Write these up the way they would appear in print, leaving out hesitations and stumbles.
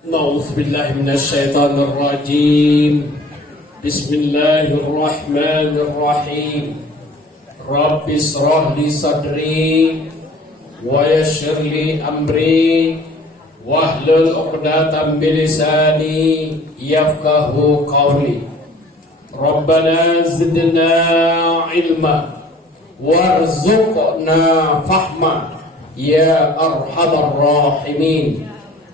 A'udzu billahi minasyaitonir rajim. Bismillahirrahmanirrahim. Rabbi shrah li sadri wa yassir li amri wahlul 'uqdatam min lisani yafqahu qawli. Rabbana zidna ilma warzuqna fahma ya arhamar rahimin.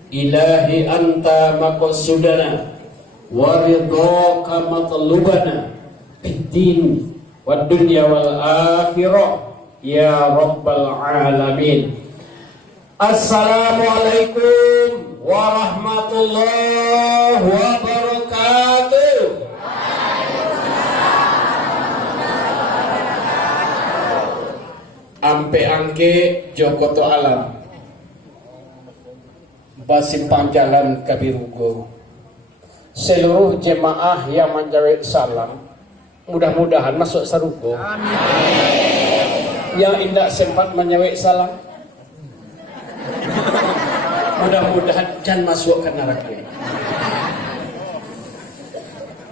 Ilahi anta maqsudana wa ridhaka matlubana fid-din wad dunya wal akhirah ya rabbal alamin. Assalamualaikum warahmatullahi wabarakatuh. Ampe angke Joko to alam Basimpang Jalan Kabirugo. Seluruh jemaah yang menjawab salam mudah-mudahan masuk sarugo. Amin. Yang tidak sempat menjawab salam mudah-mudahan jangan masuk ke neraka.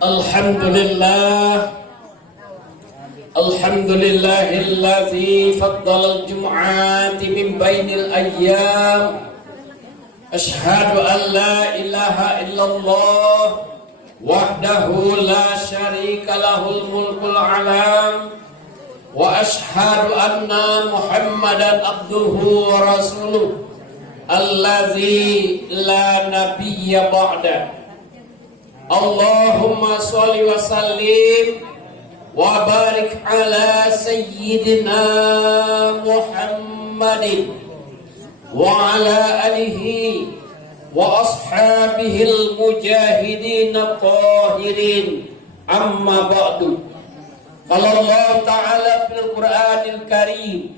Alhamdulillah. Alhamdulillahilladzi faddala al-jum'ati min bainil ayyam. Asyhadu an la ilaha illallah wahdahu la syarika lahul mulkul alam wa asyhadu anna Muhammadan abduhu wa rasuluh allazi la nabiyya ba'da. Allahumma sholli wa sallim wa barik ala sayyidina Muhammadin wa ala alihi wa ashabihil mujahidin tahirin, amma ba'du. Qala Allah ta'ala fil Qur'anil Karim,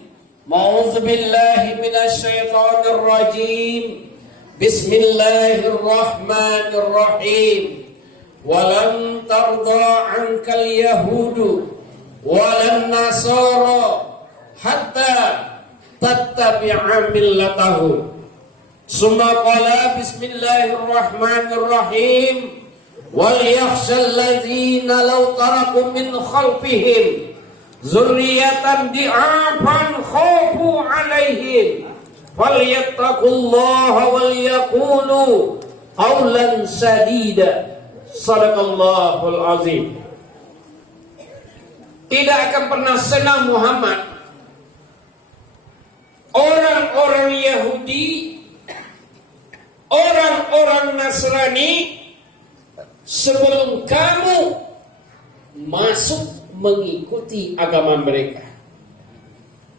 a'udzu billahi minasy syaithanir rajim. Bismillahirrahmanirrahim. Walan tarda 'ankal yahudu walan nasara hatta tattabi'a millatahu. Summa qala bismillahirrahmanirrahim. Wal yakhshal ladzina law taraku min khalfihim dzurriyyatan di'afan khafu 'alaihim falyattaqullaha wal yaqulu qawlan sadida. Sadaqallahul azim. Tidak akan pernah senang Muhammad orang-orang Yahudi, orang-orang Nasrani sebelum kamu masuk mengikuti agama mereka.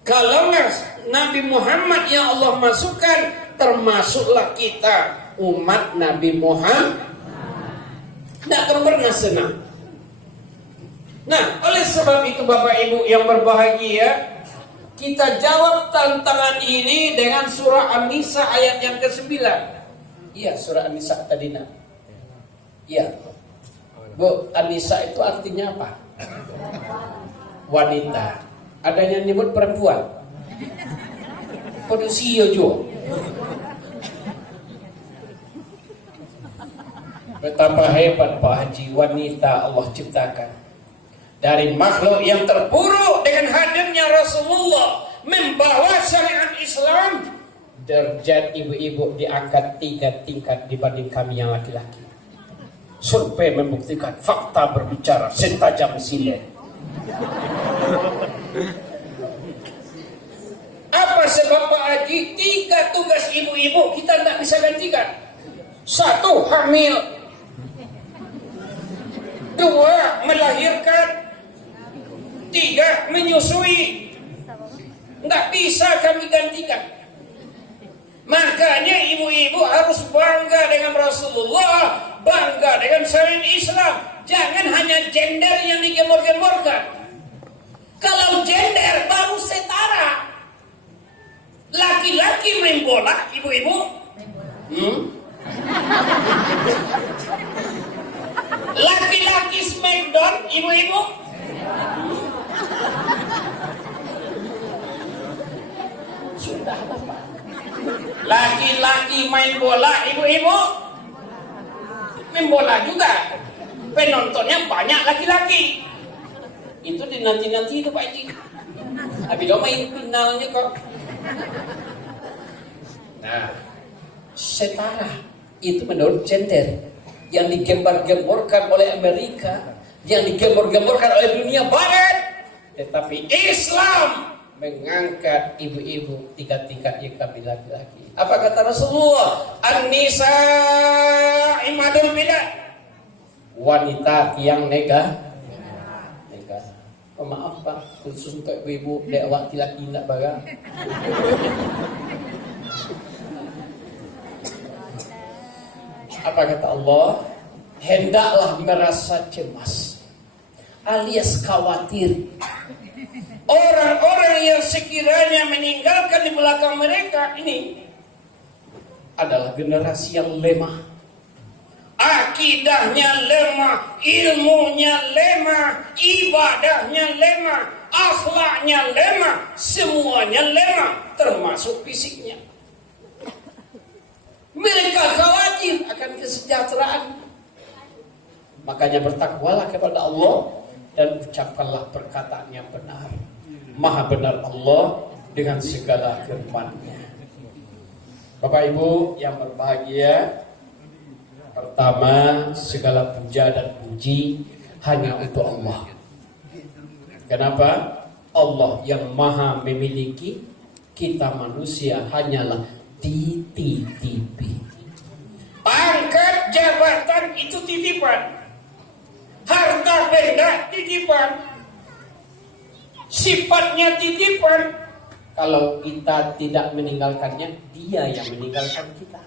Kalau Nabi Muhammad yang Allah masukkan, termasuklah kita umat Nabi Muhammad, tidak akan pernah senang. Nah, oleh sebab itu Bapak Ibu yang berbahagia, kita jawab tantangan ini dengan surah An-Nisa ayat yang ke-9. Iya, surah An-Nisa tadi nak. Iya. Bu, An-Nisa itu artinya apa? Wanita. Ada yang nyebut perempuan. Podusio juga. Betapa hebat Pak Haji, wanita Allah ciptakan. Dari makhluk yang terpuruk dengan hadirnya Rasulullah membawa syariat Islam, derajat ibu-ibu diangkat 3 tingkat dibanding kami yang laki-laki. Survei membuktikan, fakta berbicara setajam silet. Apa sebab Pak Haji? 3 tugas ibu-ibu kita tidak bisa gantikan. 1, hamil. 2, melahirkan. 3, menyusui. Nggak bisa kami gantikan. Makanya ibu-ibu harus bangga dengan Rasulullah, bangga dengan syariat Islam. Jangan hanya gender yang digembor-gemborkan. Kalau gender baru setara. Laki-laki main bola, ibu-ibu. Laki-laki smackdown, ibu-ibu. Sudah apa? Laki-laki main bola, ibu-ibu. main bola juga. Penontonnya banyak laki-laki. Itu dinanti-nanti itu Pak Haji. Habis itu main finalnya kok. Nah, setara itu menurut gender yang digembar-gemborkan oleh Amerika, yang digembor-gemborkan oleh dunia barat. Tetapi Islam mengangkat ibu-ibu tiga tingkatnya kami laki-laki. Apa kata Rasulullah? An-nisa imadul bidah. Wanita yang nega. Oh, maaf Pak, khusus untuk ibu-ibu dewak laki nak barang. Apa kata Allah? Hendaklah merasa cemas alias khawatir. Orang-orang yang sekiranya meninggalkan di belakang mereka ini adalah generasi yang lemah. Akidahnya lemah, ilmunya lemah, ibadahnya lemah, akhlaknya lemah, semuanya lemah, termasuk fisiknya. Mereka khawatir akan kesejahteraan. Makanya bertakwalah kepada Allah dan ucapkanlah perkataan yang benar. Maha benar Allah dengan segala firman-Nya. Bapak Ibu yang berbahagia, pertama, segala puja dan puji hanya untuk Allah. Kenapa? Allah yang maha memiliki, kita manusia hanyalah dititipi. Pangkat jabatan itu titipan, harta benda titipan, sifatnya titipan. Kalau kita tidak meninggalkannya, Dia yang meninggalkan kita.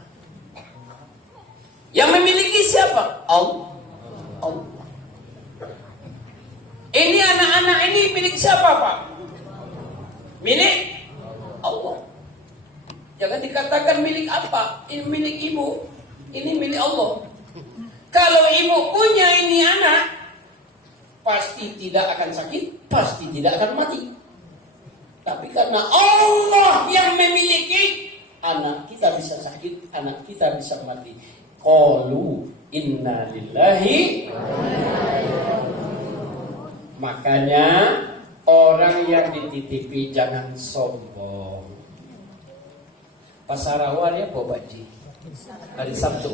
Yang memiliki siapa? Allah. Ini anak-anak ini milik siapa Pak? Milik Allah. Jangan dikatakan milik apa? Ini milik ibu. Ini milik Allah. Kalau ibu punya ini anak, pasti tidak akan sakit, pasti tidak akan mati. Tapi karena Allah yang memiliki, anak kita bisa sakit, anak kita bisa mati. Qalu inna lillahi. Makanya orang yang dititipi jangan sombong. Pasarawan ya Pak Haji? Hari Sabtu.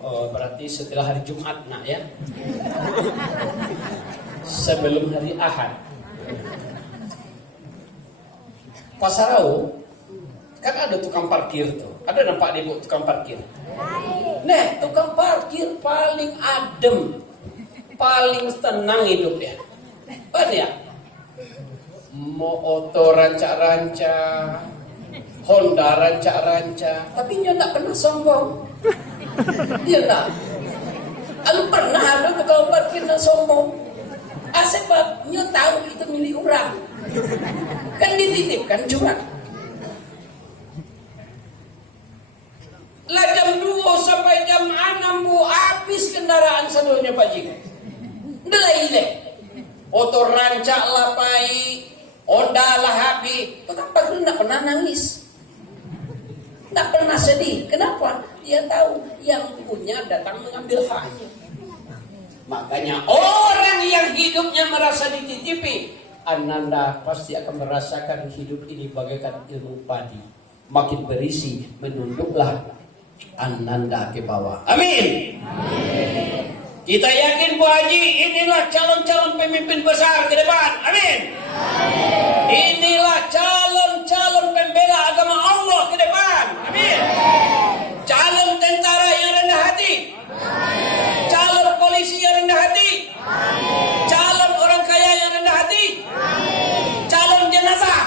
Oh, berarti setelah hari Jumat nak ya. Sebelum hari Ahad. Pasarau kan ada tukang parkir tuh. Ada nampak di tukang parkir? Nah, tukang parkir paling adem, paling tenang hidupnya. Banyak. Mau auto rancak-rancak, Honda rancak-rancak, tapi dia tak pernah sombong. Dia tak. Lalu pernah ada tukang parkir yang sombong. Sebab dia tahu itu milik orang. Kan dititipkan juga. Lah jam 2 sampai jam 6 Bu, habis kendaraan seluruhnya Pak Ji. Ndelai-ndelai. Auto rancak lah pai, Honda lah habis. Kenapa dia tak pernah nangis? Tak pernah sedih. Kenapa? Dia tahu yang punya datang mengambil haknya. Makanya orang yang hidupnya merasa dititipi, Ananda pasti akan merasakan hidup ini bagaikan ilmu padi. Makin berisi, menunduklah Ananda ke bawah. Amin. Amin. Kita yakin Bu Haji, inilah calon-calon pemimpin besar ke depan. Amin. Amin. Inilah calon-calon pembela agama Allah ke depan. Amin. Calon tentara yang rendah hati. Amin. Calon polisi yang rendah hati. Amin. Calon orang kaya yang rendah hati. Amin. Calon jenazah.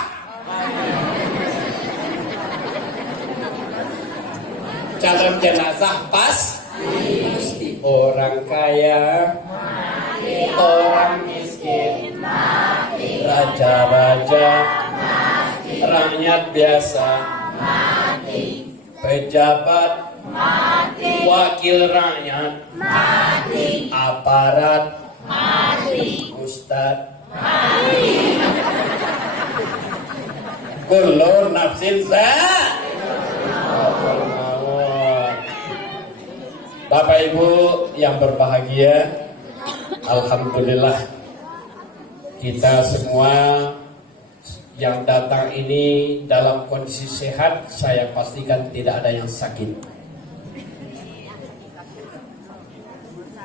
Calon jenazah pasti orang kaya, mati. Orang miskin, mati. Raja-raja, mati. Rakyat biasa, mati. Pejabat, mati. Wakil rakyat, mati. Aparat, mati. Ustadz, mati. Kullu nafsin Bapak Ibu yang berbahagia, alhamdulillah kita semua yang datang ini dalam kondisi sehat. Saya pastikan tidak ada yang sakit.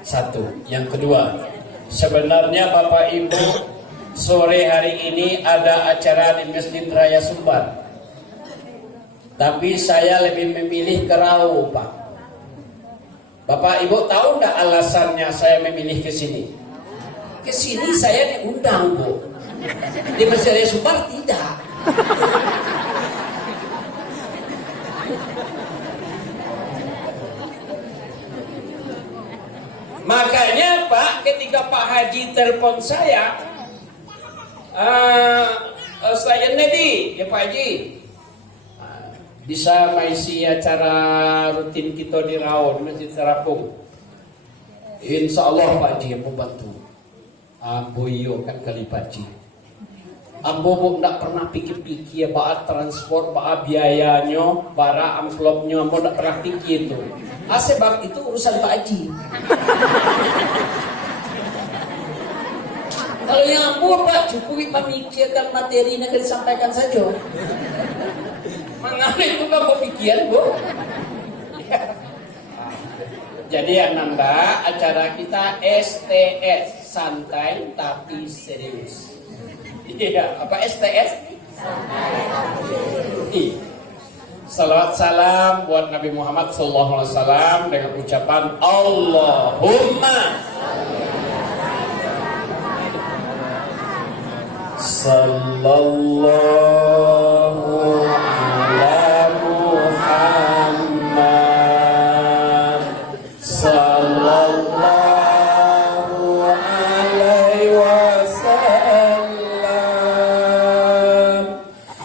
Satu. Yang kedua, sebenarnya Bapak Ibu, sore hari ini ada acara di Masjid Raya Sumbar, tapi saya lebih memilih ke Rau, Pak. Bapak Ibu tahu enggak alasannya saya memilih ke sini? Ke sini saya diundang, Bu. Di Masjid Raya Sumbar tidak. Makanya Pak, ketika Pak Haji telepon saya Nedi, ya Pak Haji, bisa mengisi acara rutin kita di Rau, di Masjid Terapung. Insya Allah Pak Haji yang membantu. Ambo iyo kan kali Pak Haji. Ambo tidak pernah pikir-pikir bahwa transport, bahwa biayanya, bara amplopnya, ambo tidak pernah pikir itu. Sebab itu urusan Pak Haji. Kalau yang ambo Pak Jokowi memikirkan materi yang akan disampaikan saja. Mengapa itu kamu pikir, Bu? Jadi Ananda, acara kita STS, santai tapi serius. Iya, apa STS? Santai tapi serius. Salawat salam buat Nabi Muhammad SAW dengan ucapan Allahumma sallallahu ala Muhammad sallallahu alaihi wasallam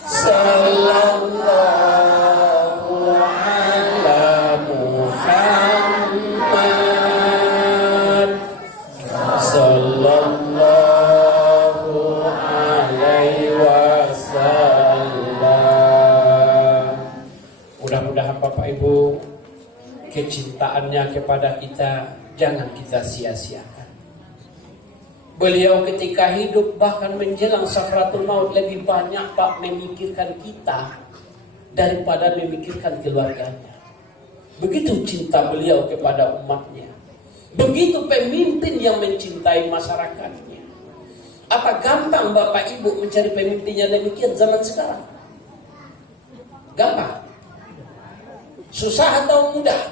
sallallahu ala Muhammad sallallahu mudah-mudahan Bapak Ibu kecintaannya kepada kita jangan kita sia-siakan. Beliau ketika hidup bahkan menjelang sakratul maut lebih banyak Pak memikirkan kita daripada memikirkan keluarganya. Begitu cinta beliau kepada umatnya. Begitu pemimpin yang mencintai masyarakatnya. Apa gampang Bapak Ibu mencari pemimpinnya demikian zaman sekarang? Gampang? Susah atau mudah?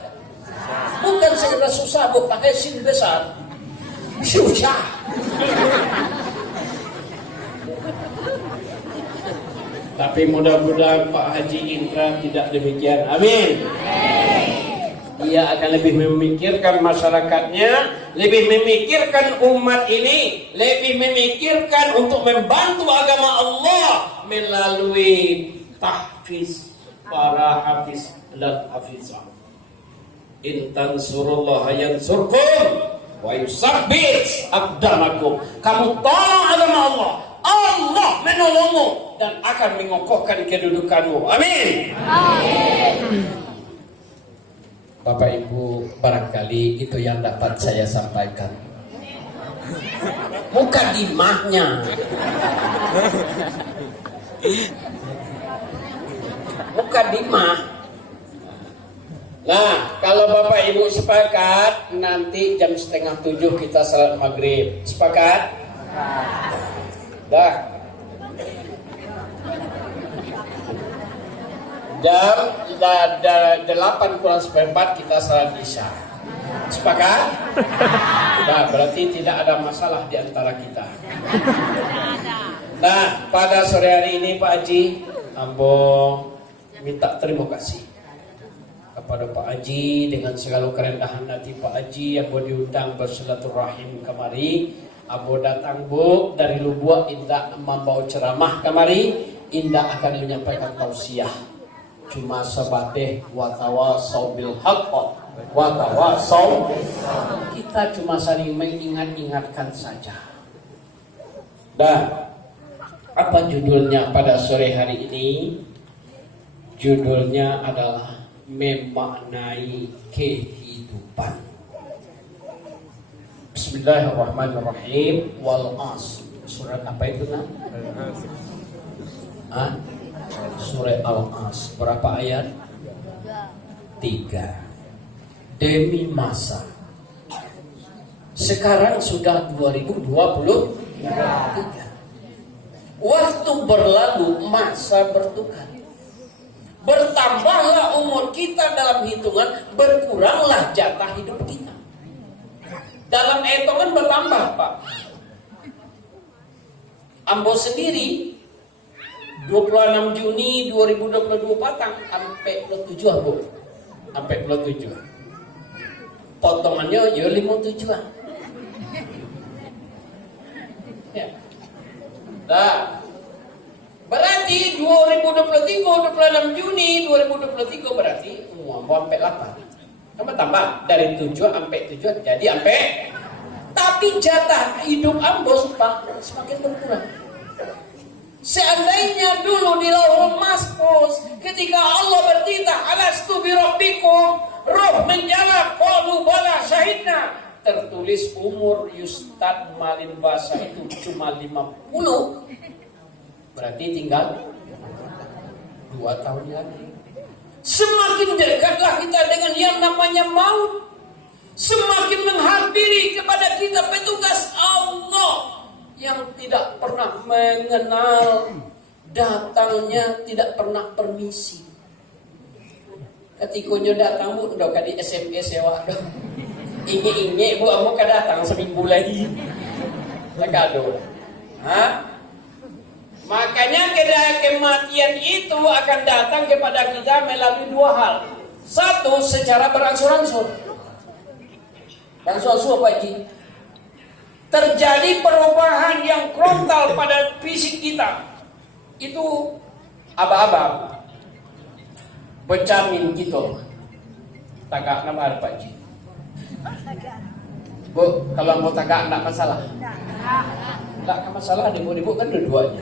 Bukan sekedar susah, Bu, pakai sin besar. Susah. Tapi mudah-mudahan Pak Haji Indra tidak demikian. Amin. Dia akan lebih memikirkan masyarakatnya, lebih memikirkan umat ini, lebih memikirkan untuk membantu agama Allah melalui tahfiz para hafiz dan hafizah. In tansurullah yansurkum wa yusabbit aqdamakum. Kamu tolong agama Allah, Allah menolongmu dan akan mengokohkan kedudukanmu. Amin. Amin. Bapak Ibu, barangkali itu yang dapat saya sampaikan. Mukadimahnya. Mukadimah. Nah, kalau Bapak Ibu sepakat, nanti jam 6:30 kita salat maghrib. Sepakat? Dah. Jam 8:04 kita salat isya. Sepakat? Nah, berarti tidak ada masalah di antara kita. Nah, pada sore hari ini Pak Haji, ambo minta terima kasih kepada Pak Haji dengan segala kerendahan hati Pak Haji yang diundang bersilaturahim kemari. Abo datang Bu dari Lubuk, indah membawa ceramah kemari, indah akan menyampaikan tausiah. Cuma sebateh watawasau bil haqq watawasau. Kita cuma saling mengingat-ingatkan saja. Dan apa judulnya pada sore hari ini? Judulnya adalah memaknai kehidupan. Bismillahirrahmanirrahim. Wal Asr. Surat apa itu nak? Surat Al-Asr. Berapa ayat? 3. Demi masa. Sekarang sudah 2023. Waktu berlalu, masa bertukar. Bertambahlah umur kita dalam hitungan, berkuranglah jatah hidup kita. Dalam hitungan bertambah, Pak. Ambo sendiri 26 Juni 2022 patang sampai 27 Ambo. Sampai 27. Potongannya ya 57-an. Ya. Nah, berarti 2023 26 Juni 2023 berarti sampai 8. Tambah dari 7 sampai 7 jadi sampai. Tapi jatah hidup Ambo semakin berkurang. Seandainya dulu di Lauhul Mahfuz ketika Allah bertitah alastu birabbikum, roh menjawab qalu bala syahidna, tertulis umur Ustadz Malin Basa itu cuma 50, berarti tinggal 2 tahun lagi. Semakin dekatlah kita dengan yang namanya maut, semakin menghampiri kepada kita petugas Allah yang tidak pernah mengenal datangnya, tidak pernah permisi. Ketika datang bu, udah di SMS ya waduh. Inge bu, kamu datang seminggu lagi. Lekado. Makanya kematian itu akan datang kepada kita melalui 2 hal. 1, secara beransur-ansur. Beransur-ansur apa ini? Terjadi perubahan yang frontal pada fisik kita. Itu aba-aba. Bercamin gitu. Tagak nama Pak Ji. Bu, kalau mau tagak enggak masalah. Enggak masalah, ibu-ibu kan dua-duanya.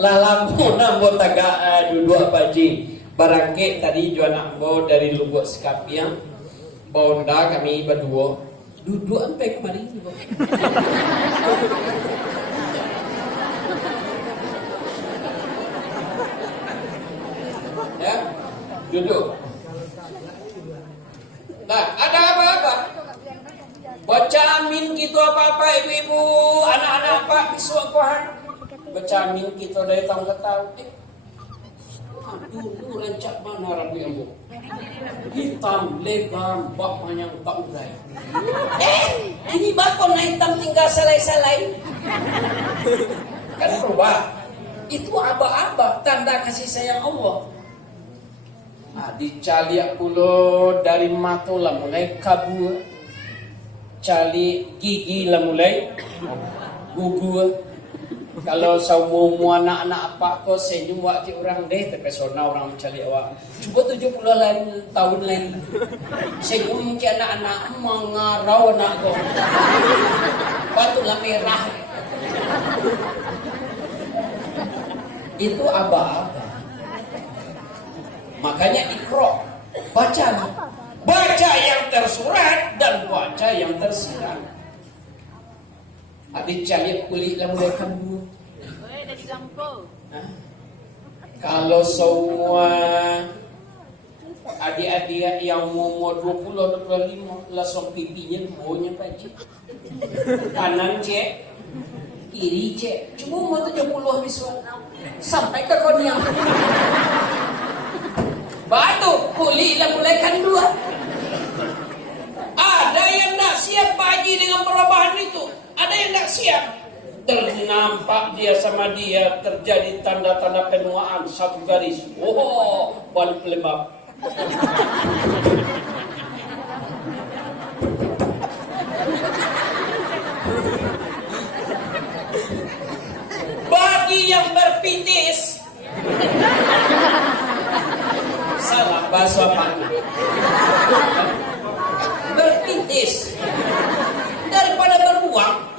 Lah lampu nambo tagak dua-dua Pak Ji. Barangke tadi jual nambo dari Lubuk Sekapiang. Bonda kami berdua. Duduk sampai kemarin juga. Ya, duduk. Nah, ada apa-apa? Baca amin gitu apa-apa ibu-ibu, anak-anak Pak bisuakuhan. Baca amin gitu dari tahun ke tahun. Dulu rancak mana rabu yang bu? Hitam, legam, bak yang tak urai. Ini bakon na hitam tinggal salai-salai. Kan berubah. Itu aba-aba, tanda kasih sayang Allah. Dicaliak pulo dari mata lah mulai kabur. Cali gigi lah mulai gugur. Kalau semua anak-anak apa kau senyum waktu orang deh, terpesona orang mencari awak. Cuba 70 tahun lain, senyum ke anak-anak mengarau anak kau. Batulah merah. Itu aba-aba. Makanya ikro, bacalah. Baca yang tersurat dan baca yang tersirat. Adik cahaya kulit lah mulai kambuh. Kalau semua adik-adik yang umur 20-25 langsung pipinya baunya Pak Cik. Kanan cek, kiri cek. Cuma umur 70 besok sampai ke konyang. Batu kulit lah mulai dua. Ada yang tak siap Pak Haji dengan perubahan itu. Ada yang tak siap. Ternampak dia sama dia, terjadi tanda-tanda penuaan satu garis. Oh, balik lembab. Bagi yang berpitis, salah bahasa apa? Berpitis daripada beruang.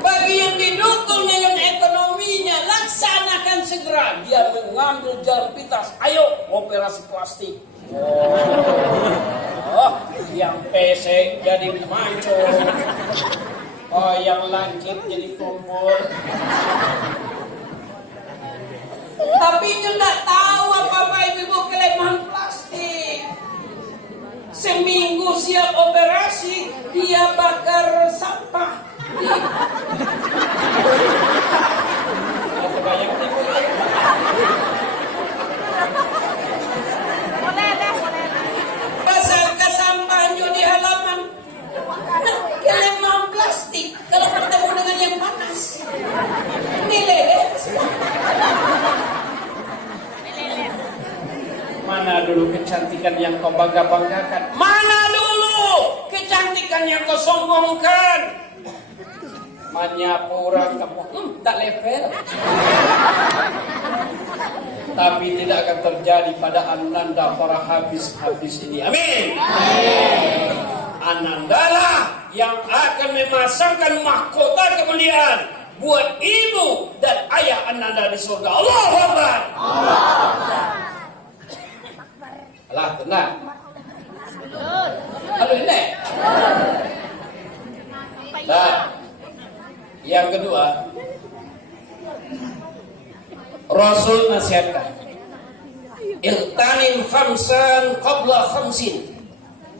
Bagi yang didukung segera dia mengambil jalan pintas. Ayo operasi plastik. Oh, yang pesek jadi maco. Oh, yang lancip jadi kumpul. Tapi dia tidak tahu apa-apa ibu kelemahan plastik. Seminggu siap operasi, dia bakar sampah. Banyak tipu. Pasal kesampahnya di halaman. Kelemahan plastik kalau bertemu dengan yang panas. Nilai. Mana dulu kecantikan yang kau bangga-banggakan? Mana dulu kecantikan yang kau sombongkan? Manyapura kamu tak level. Tapi tidak akan terjadi pada Ananda para habis ini. Amin. Anandalah yang akan memasangkan mahkota kemuliaan buat ibu dan ayah Ananda di surga. Allahu Akbar. Alah, tenang. Halo ini. Nah, yang kedua, Rasul nasihatkan, iltanim khamsan qabla khamsin.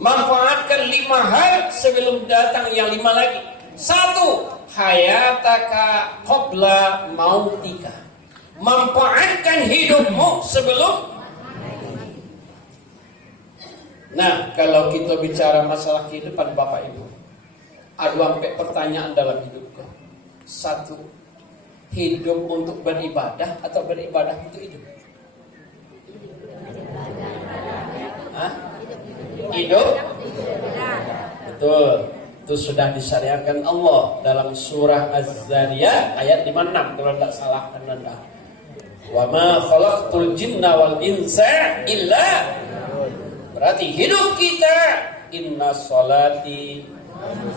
Manfaatkan 5 hal sebelum datang yang 5 lagi. 1. Hayataka qabla mautika. Manfaatkan hidupmu sebelum. Nah, kalau kita bicara masalah kehidupan Bapak Ibu, ada 4 pertanyaan dalam hidupku. 1. Hidup untuk beribadah atau beribadah untuk hidup? Hah? Hidup? Betul. Itu sudah disyariatkan Allah dalam surah Az-Zariyat ayat 56 kalau tidak salah Anda. Wa ma khalaqtul jinna wal insa illa. Berarti hidup kita inna sholati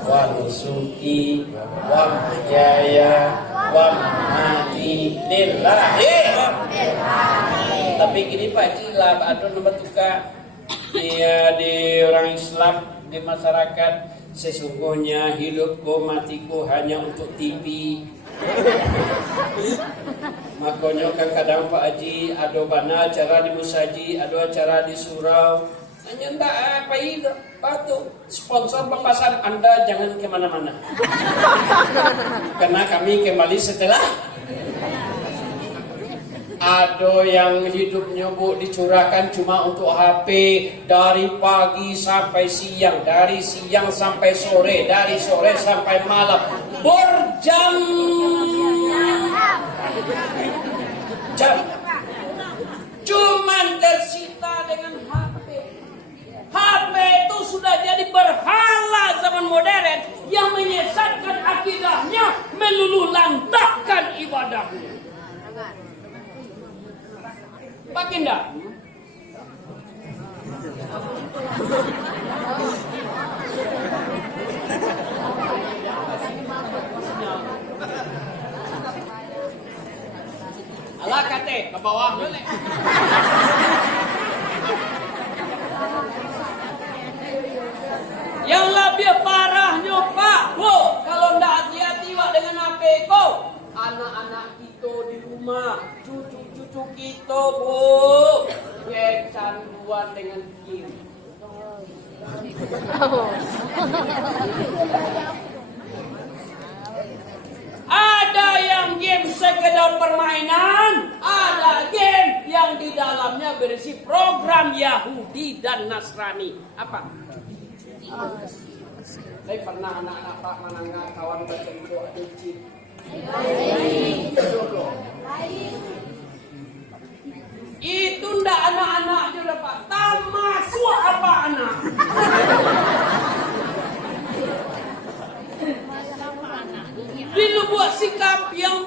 wa nusuki wa mahyaya wa mamati lillahi. Tapi gini Pak, gila ada nomor tukar dia di orang Islam di masyarakat, sesungguhnya hidupku matiku hanya untuk TV. Makanya kadang Pak Haji ada bana acara di Musaji, ada acara di surau. Hanya enggak apa itu batu sponsor papasan Anda jangan kemana-mana. Karena kami kembali setelah. Ada yang hidupnya Bu dicurahkan cuma untuk HP dari pagi sampai siang, dari siang sampai sore, dari sore sampai malam, berjam jam. Cuman tersita dengan HP. HP itu sudah jadi berhala zaman modern yang menyesatkan akidahnya, meluluhlantahkan ibadahnya. Baginda. Alah kate ke bawah dulu. Yang lebih parahnya Pak, Bu, kalau ndak hati-hati Pak dengan HP kau, anak-anak kita di rumah, cucu kita Bu, kecanduan dengan game. Ada yang game sekedar permainan, ada game yang di dalamnya berisi program Yahudi dan Nasrani. Apa? Saya pernah anak-anak Pak Manangga kawan bertemu ada chip. Itu ndak anak-anak juga Pak, termasuk apa anak? Bila buat sikap yang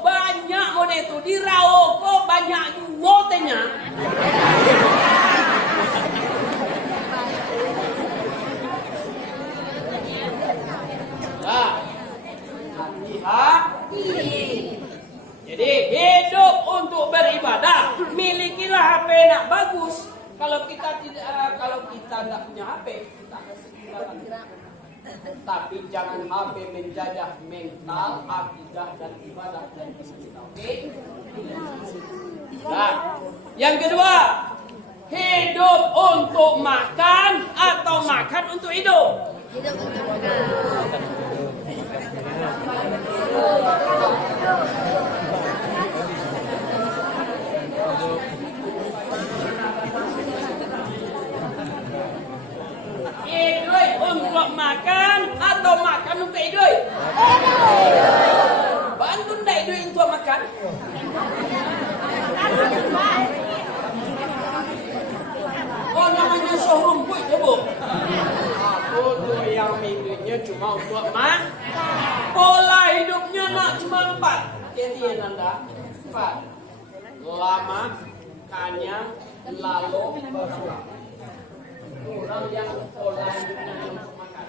banyak model itu di Raoko banyak juga tanya. Hati-hati. Jadi hidup untuk kalau kita nggak punya HP, kita akan ketinggalan. Tapi jangan HP menjajah mental, akidah dan ibadah dan kita. Oke? Nah, yang kedua, hidup untuk makan atau makan untuk hidup? Hidup untuk makan. Hidup untuk makan atau makan untuk hidup? Bantu ndak hidup untuk makan? Oh, namanya sohrumput ya, Bu? Aku tuh yang hidupnya cuma untuk makan. Pola hidupnya nak cuma 4. Jadi Nanda, 4. Lama, kanyang, lalu berpulang. Orang yang pola hidupnya untuk makan.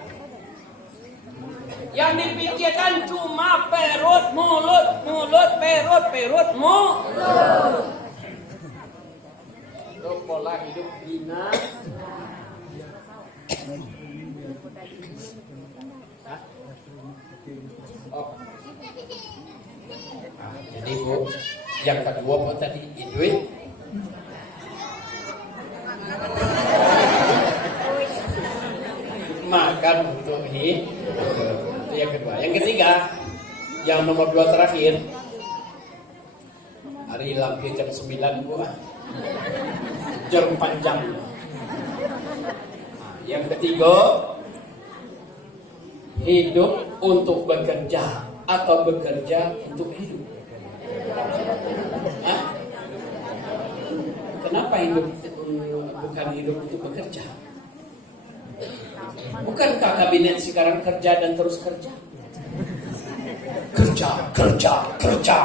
Yang dipikirkan cuma perut, mulut, perut, mulut. Itu pola hidup bina. Oh. Nah, jadi Bu, yang kedua apa tadi? Hidup makan untuk hidup. Itu yang kedua. Yang ketiga, yang nomor 2 terakhir, hari lampu jam 9 Bu. Jam panjang. Yang ketiga, hidup untuk bekerja atau bekerja untuk hidup. Hah? Kenapa hidup bukan hidup untuk bekerja? Bukankah kabinet sekarang kerja dan terus kerja? Kerja.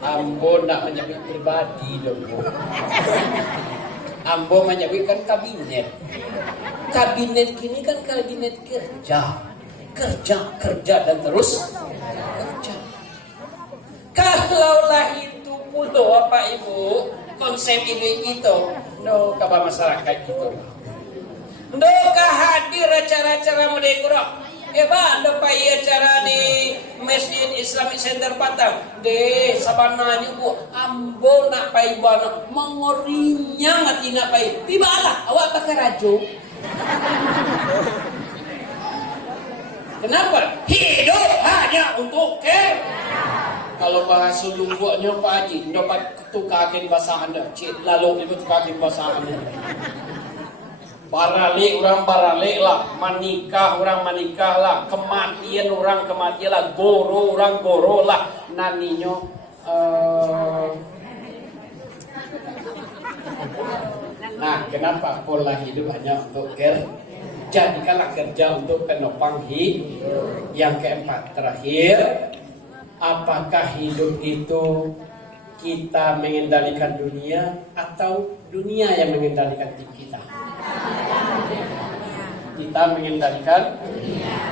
Ambo nak menyebut pribadi dong. Ambo menyebutkan kabinet. Kabinet kini kan kabinet kerja dan terus kerja. Kalaulah itu puluh Bapak Ibu konsep ini gitu, no kabar masyarakat gitu. No hadir acara-acara model kurang. Ando pai acara di Masjid Islamic Center Patang. De sabananya Bu, ambo nak pai bana mengorinya ngati nak pai. Tibalah awak bakal rajo. Kenapa? Hidup hanya untuk kalau bahasa Lumbunya Pak Haji, dapat tukakin bahasa Anda. Cik lalu itu tukakin bahasa Anda. Baralik lah, manikah lah, kematian lah, goro lah, naninyo. Nah, kenapa pola hidup hanya untuk jadikanlah kerja untuk penopang hidup. Yang keempat terakhir, apakah hidup itu kita mengendalikan dunia atau dunia yang mengendalikan kita? Kita mengendalikan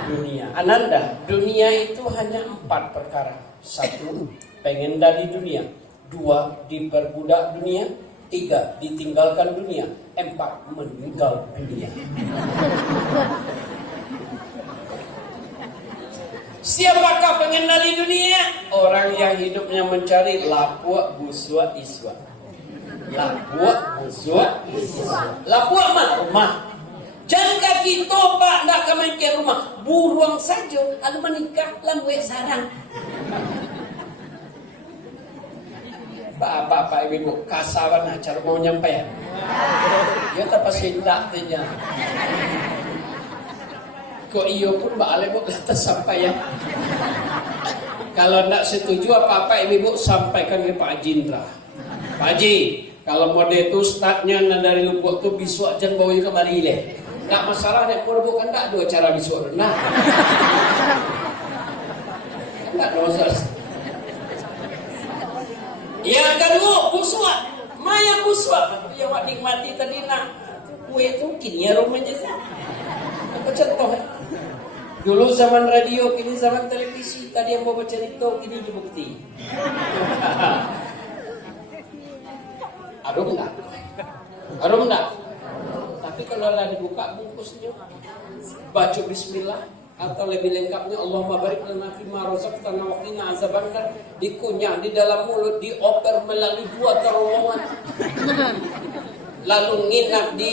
dunia. Ananda, dunia itu hanya 4 perkara. 1, pengendali dunia. 2, diperbudak dunia. 3, ditinggalkan dunia. 4, meninggal dunia. Siapakah pengendali dunia? Orang yang hidupnya mencari lapua, buswa, iswa. Lapua, buswa, iswa. Lapua mah rumah. Jangka kita Pak nak kemenke rumah. Buruang saja ada menikah langwe sarang. Bapak Ibu kasawan acara mau nyampe ya? Ya tak pasindak tanya. Kok iyo pun Mbak Ale Bu kata sampai ya. Kalau nak setuju apa-apa Ibu sampaikan ke Pak Jindra. Pak Haji, kalau mode itu startnya dari Lombok tuh besok jangan bawa kemari deh. Nggak masalah deh, bukan tak ada cara besok. Nah, nggak ada masalah. Yang kedua, buswa. Maya buswa. Yang wak nikmati tadi nak kue itu kini ya rumahnya sih. Aku contoh ya. Dulu zaman radio, kini zaman televisi. Tadi yang mau baca itu, kini dibukti. Harum enggak? Harum enggak? Tapi kalau lah dibuka bungkusnya, baca bismillah atau lebih lengkapnya Allahumma barik lana fima razaqtana wa qina azabannar, dikunyah di dalam mulut, dioper melalui 2 terowongan. Lalu nginap di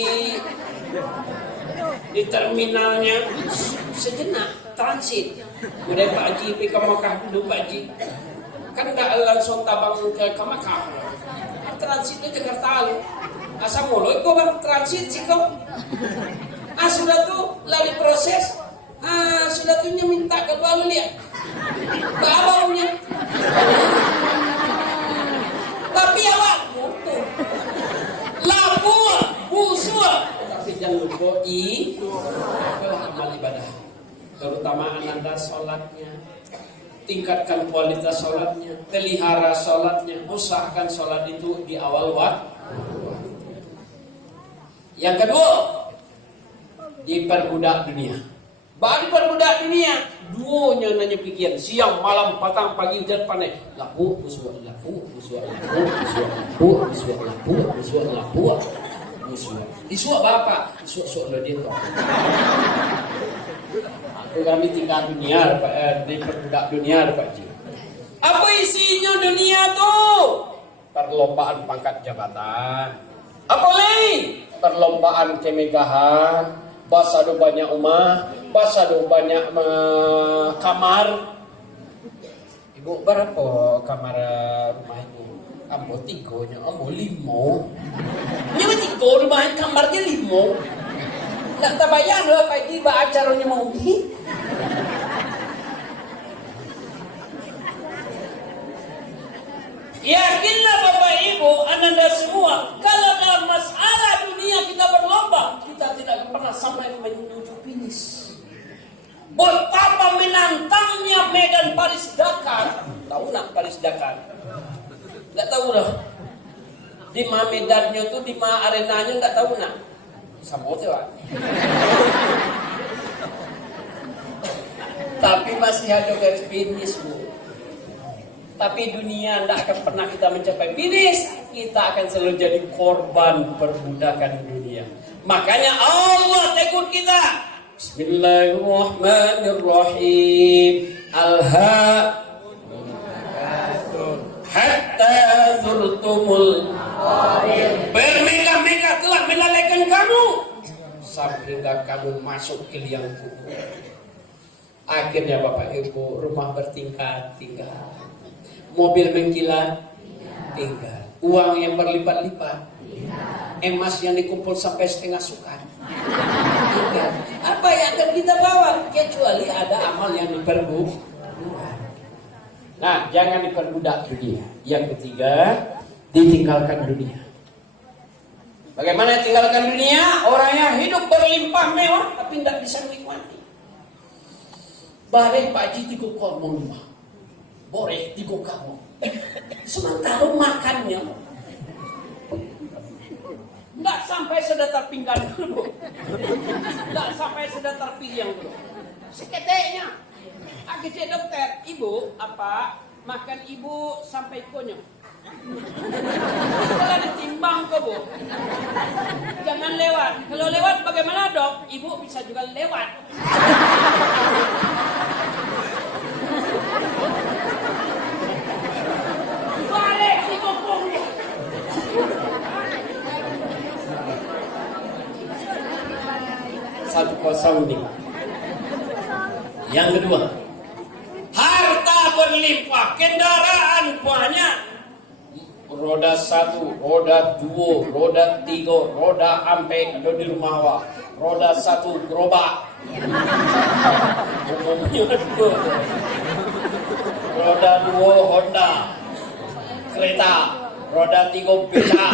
terminalnya sejenak, transit. Kemudian Pak Haji pergi ke Makkah dulu Pak Haji. Kan enggak langsung tabang ke Makkah. Transitnya Jakarta lalu. Asal mulu kok bang transit sih kok. Sudah tuh lari proses. Sudah tuhnya minta ke lalu lihat. Bawahnya. Tapi awak butuh. Lapua, busua. Tapi jangan lupa amal ibadah. Terutama ananda sholatnya. Tingkatkan kualitas sholatnya, pelihara sholatnya, usahakan sholat itu di awal waktu. Yang kedua, diperbudak dunia. Baru diperbudak dunia, duonya nanya pikir, siang, malam, petang, pagi, hujan, panas. Lapu, busua, lapu, busua, lapu, busua, lapu, busua, lapu, busua, lapu, busua. Disua bapak, disua lo dia toh. Kami tinggal dunia, diperbudak dunia, Pak Ji. Apa isinya dunia tuh? Perlombaan pangkat jabatan. Apa lagi? Perlombaan kemegahan. Basado banyak rumah, basado banyak kamar. Ibu berapa kamar rumah ibu? Ambo 3, ambo 5. Nyawa 3 rumah kamarnya 5. Tak terbayang lah Pak Haji acaranya mau pergi. Yakinlah Bapak Ibu, Anda semua, kalau dalam masalah dunia kita berlomba, kita tidak pernah sampai menuju finish. Betapa menantangnya Medan Paris Dakar. Tahu nak Paris Dakar? Tidak tahu dah. Di mana medannya tuh, di mana arenanya nggak tahu nak. Sama aja Pak. Tapi masih ada garis finish Bu. Tapi dunia tidak akan pernah kita mencapai finish. Kita akan selalu jadi korban perbudakan dunia. Makanya Allah tegur kita. Bismillahirrahmanirrahim. Hatta zurtumul bermegah-megah telah melalaikan kamu sampai kamu masuk ke liang kubur. Akhirnya Bapak Ibu, rumah bertingkat-tingkat, mobil mengkilat, tinggal, uang yang berlipat-lipat, emas yang dikumpul sampai setengah sukat, tinggal. Apa yang akan kita bawa kecuali ada amal yang diperbudak. Nah, jangan diperbudak dunia. Yang ketiga, ditinggalkan dunia. Bagaimana tinggalkan dunia? Orang yang hidup berlimpah mewah tapi tidak bisa menikmati. Bare Pak Haji 3 kormo rumah, boleh 3 kormo. Sementara makannya tidak sampai sedatar pinggan dulu, tidak sampai sedatar pinggang dulu. Seketiknya, akhirnya dokter, ibu apa makan ibu sampai konyol. Kalau ditimbang kok Bu, jangan lewat. Kalau lewat bagaimana Dok? Ibu bisa juga lewat. Balik di kokongnya. Satu kosong nih. Yang kedua, harta berlimpah, kendaraan banyak. Roda 1, roda 2, roda 3, roda ampe ada di rumah wa. Roda 1 gerobak. Umumnya 2. Roda 2 Honda. Kereta. Roda 3 beca.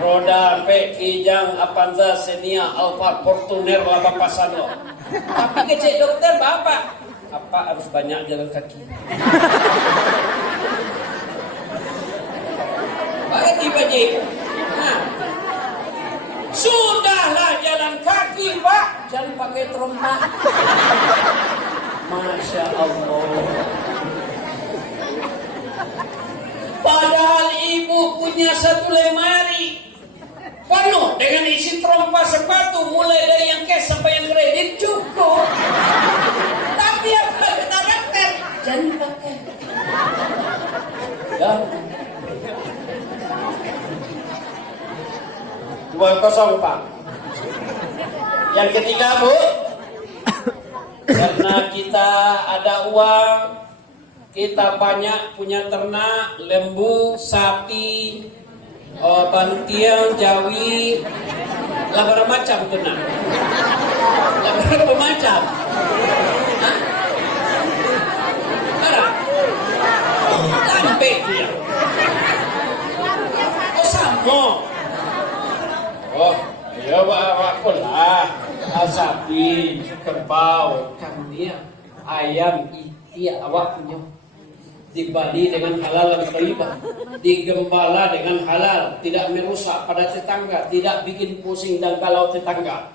Roda ampe Kijang, Avanza, Xenia, Alphard, Fortuner, Laba Pasado. Tapi kecil dokter Bapak, apa harus banyak jalan kaki? Pakai Pak. Nah, sudahlah jalan kaki Pak, jangan pakai trompa. Masya Allah. Padahal ibu punya punya satu lemari penuh dengan isi trompa sepatu, mulai dari yang cash sampai yang kredit cukup. Tapi apa kita daftar? Jangan pakai. Ya. 2-0 Pak. Yang ketiga Bu, karena kita ada uang, kita banyak punya ternak, lembu, sapi, bantiang, jawi, lah berapa macam ternak? Lah berapa macam? Hah? Berapa? Sampai dia. Oh sama. Oh, ya bawa pula. Sapi, kerbau, kambing, ayam, itik awak punya. Dibali dengan halal dan thayyibah, digembala dengan halal, tidak merusak pada tetangga, tidak bikin pusing dan galau tetangga.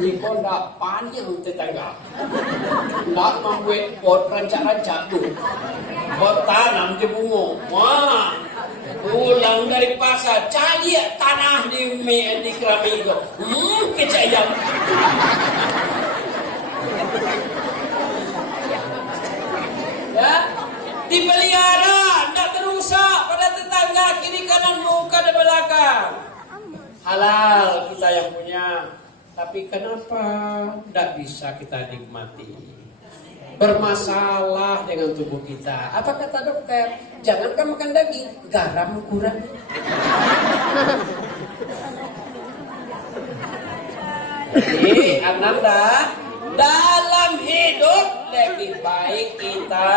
Iko ndak panjang tetangga, ndak membuat pot rancak-rancak tuh, pot tanam di bunga. Wah, pulang dari pasar cari tanah di keramik, kecayam. Ya. Dipelihara, tidak merusak pada tetangga, kiri kanan muka dan belakang. Halal kita yang punya, tapi kenapa tidak bisa kita nikmati? Bermasalah dengan tubuh kita. Apa kata dokter? Jangankan makan daging, garam kurang. Jadi Ananda, dalam hidup lebih baik kita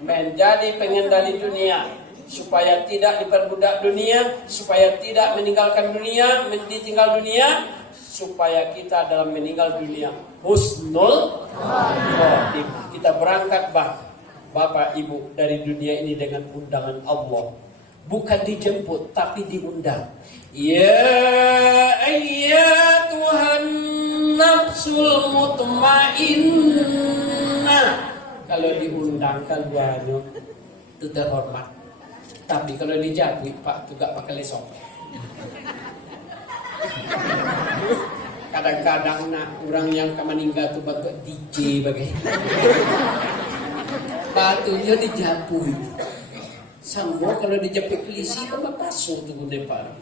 menjadi pengendali dunia, supaya tidak diperbudak dunia, supaya tidak meninggalkan dunia, ditinggal dunia, supaya kita dalam meninggal dunia husnul khotimah. Kita berangkat Bapak Ibu dari dunia ini dengan undangan Allah, bukan dijemput tapi diundang. Ya ayyatuhan nafsul mutmainnah. Kalau diundang keluarnya itu terhormat. Tapi kalau dijabui Pak itu gak pakai lesong. Kadang-kadang orang yang meninggal itu bagai DJ bagai. Batunya dijabui. Semua kalau dijepit polisi kan basuh tuh depan.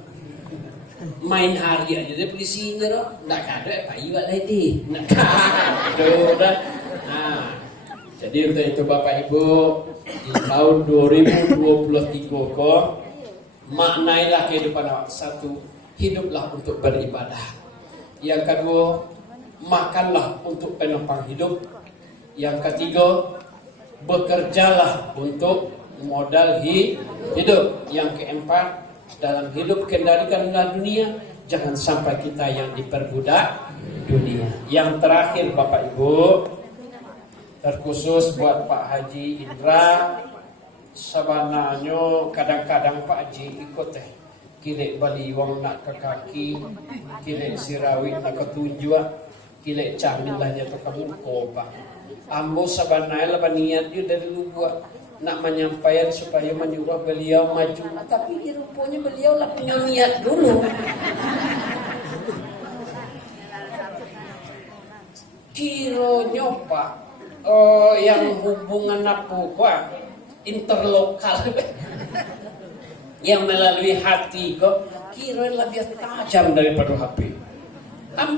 Main hari aja deh polisinya loh. Nak ada Pak Iwak lagi. Nak ada. Nah. Jadi untuk itu Bapak Ibu, di tahun 2023 kok maknailah kehidupan awak. Satu, hiduplah untuk beribadah. Yang kedua, makanlah untuk penopang hidup. Yang ketiga, bekerjalah untuk modal hidup. Yang keempat, dalam hidup kendalikanlah dunia. Jangan sampai kita yang diperbudak dunia. Yang terakhir Bapak Ibu, terkhusus buat Pak Haji Indra, sebenarnya kadang-kadang Pak Haji ikut kilek bali wong nak ke kaki, kilek sirawit nak ke tunjuk, kilek camin lah jatuh ke muka. Ambo sebenarnya lah niat dia dari dulu nak menyampaikan supaya menyuruh beliau maju, tapi rupanya beliau lah punya niat dulu. Kironya Pak, yang hubungan apa interlokal yang melalui hati kok kira lebih tajam daripada HP. Ambo